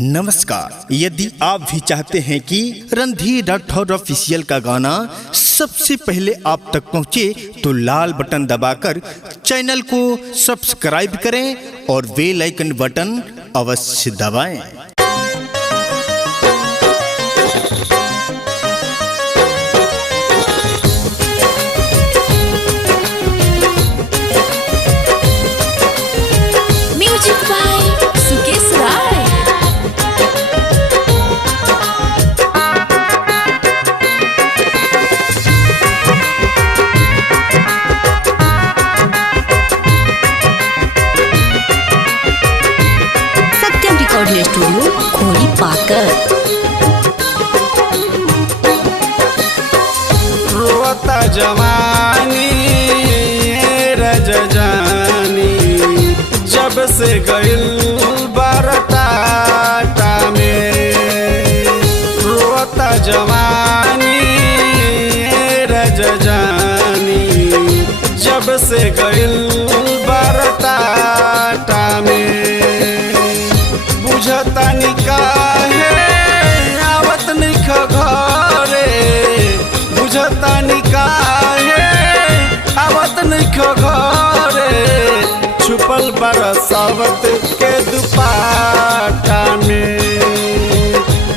नमस्कार। यदि आप भी चाहते हैं कि रणधीर राठौर ऑफिशियल का गाना सबसे पहले आप तक पहुंचे, तो लाल बटन दबाकर चैनल को सब्सक्राइब करें और बेल आइकन बटन अवश्य दबाएं। Music by Sukesh Rai. Satyam recording studio Khori Pakar. रोता जवानी रजजानी जब से गइल बरटाटा में। रोता जवानी रजजानी जब से गइल बरटाटा में। बुझता निकाहे आवत निख घरे, बुझता निकाहे आवत निख घरे। छुपल बरसावत के दुपाटा में,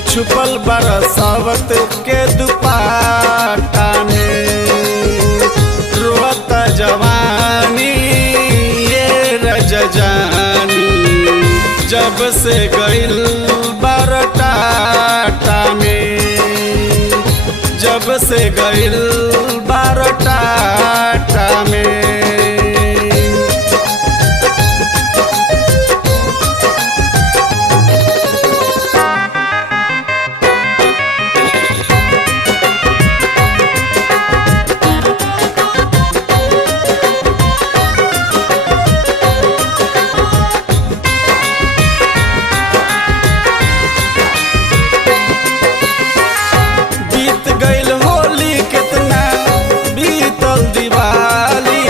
छुपल बरसावत के दुपाटा में। रोत जवानी ये रजजानी जब से गइल बरटाटा में, जब से गइल बरटाटा में। बीत गइल होली कितना बीतल दिवाली,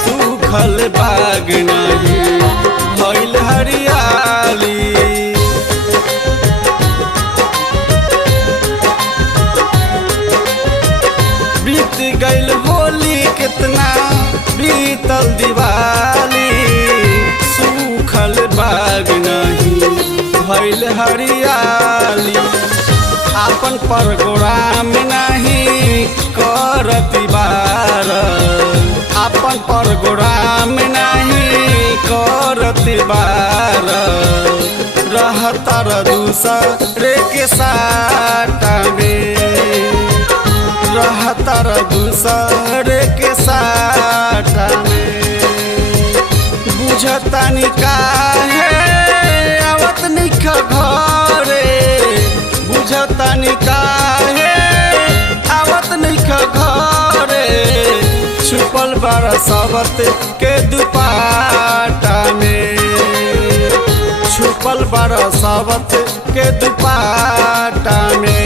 सूखल बाग नहीं भइल हरियाली। बीत गइल होली कितना बीतल दिवाली, सूखल बाग नहीं भइल हरियाली। आपन प्रोग्राम नहीं करती बार, आपन प्रोग्राम नहीं करती बार। रहता दूसरे के साटा में, रहता दूसरे के साटा में। बुझता निकाहे आवत निख घरे, बुझता निकाहे आवत निख घरे। छुपल बरसावत के दुपाटा में, छुपल बरसावत के दुपाटा में।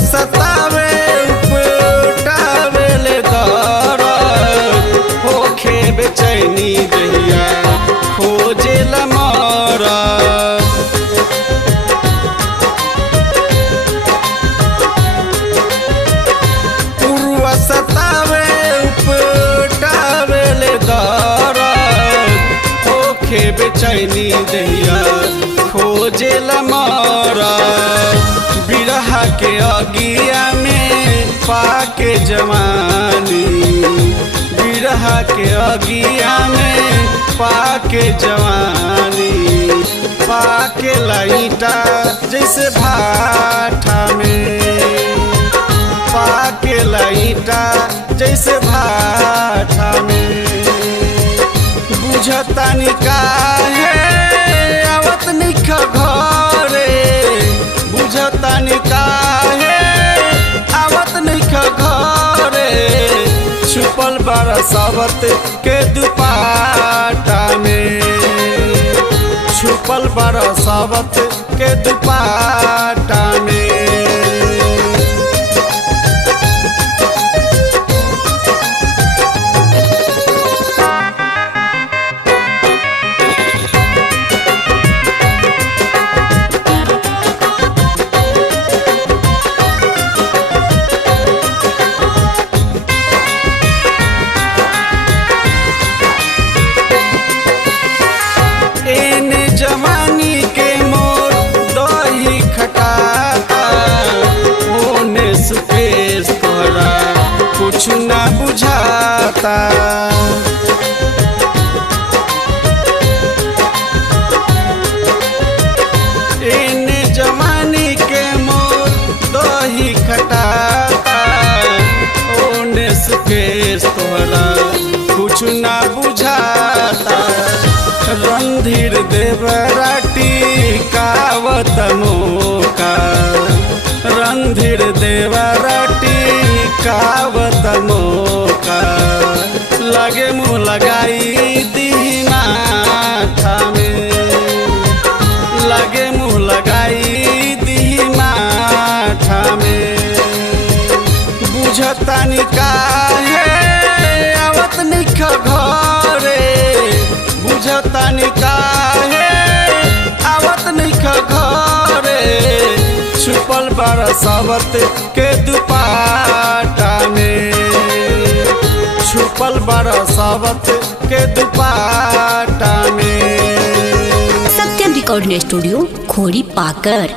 सतावे उपटावे ले दरद, होखे बेचैनी जहिया खोजे ला मरद। पुरुआ सतावे उपटावे ले दरद, होखे बेचैनी जहिया खोजे ला मरद। बिरहा के अगिया में पाके जवानी, बिरहा के अगिया में पाके जवानी। पाके लाइटा जैसे भाठा में, पाके लाइटा जैसे भाठा में। बुझता निकाहे आवत निख घरे, बुझता निकाहे आवत निख घरे। छुपल बरसावत के दुपाटा सावत के दुपाटा में। एने जवानी के मोर दही खटाता, ओने सुकेश तोरा कुछ ना बुझाता। एने जवानी के मोर दही खटाता, ओने सुकेश तोरा कुछ ना बुझाता। रणधीर देवराटी कावत मोका, रणधीर देवराटी कावत मोका। लगे मुँह लगाई दीना में, लगे मुँह लगाई दीना में। बुझतानी काहे आवत निख घरे, बुझतानी काहे आवत निख घरे। छुपल बार सावत के दुपाटा में, छुपल बार सावत के दुपाटा में। सत्यम रिकॉर्डिंग स्टूडियो खोड़ी पाकर।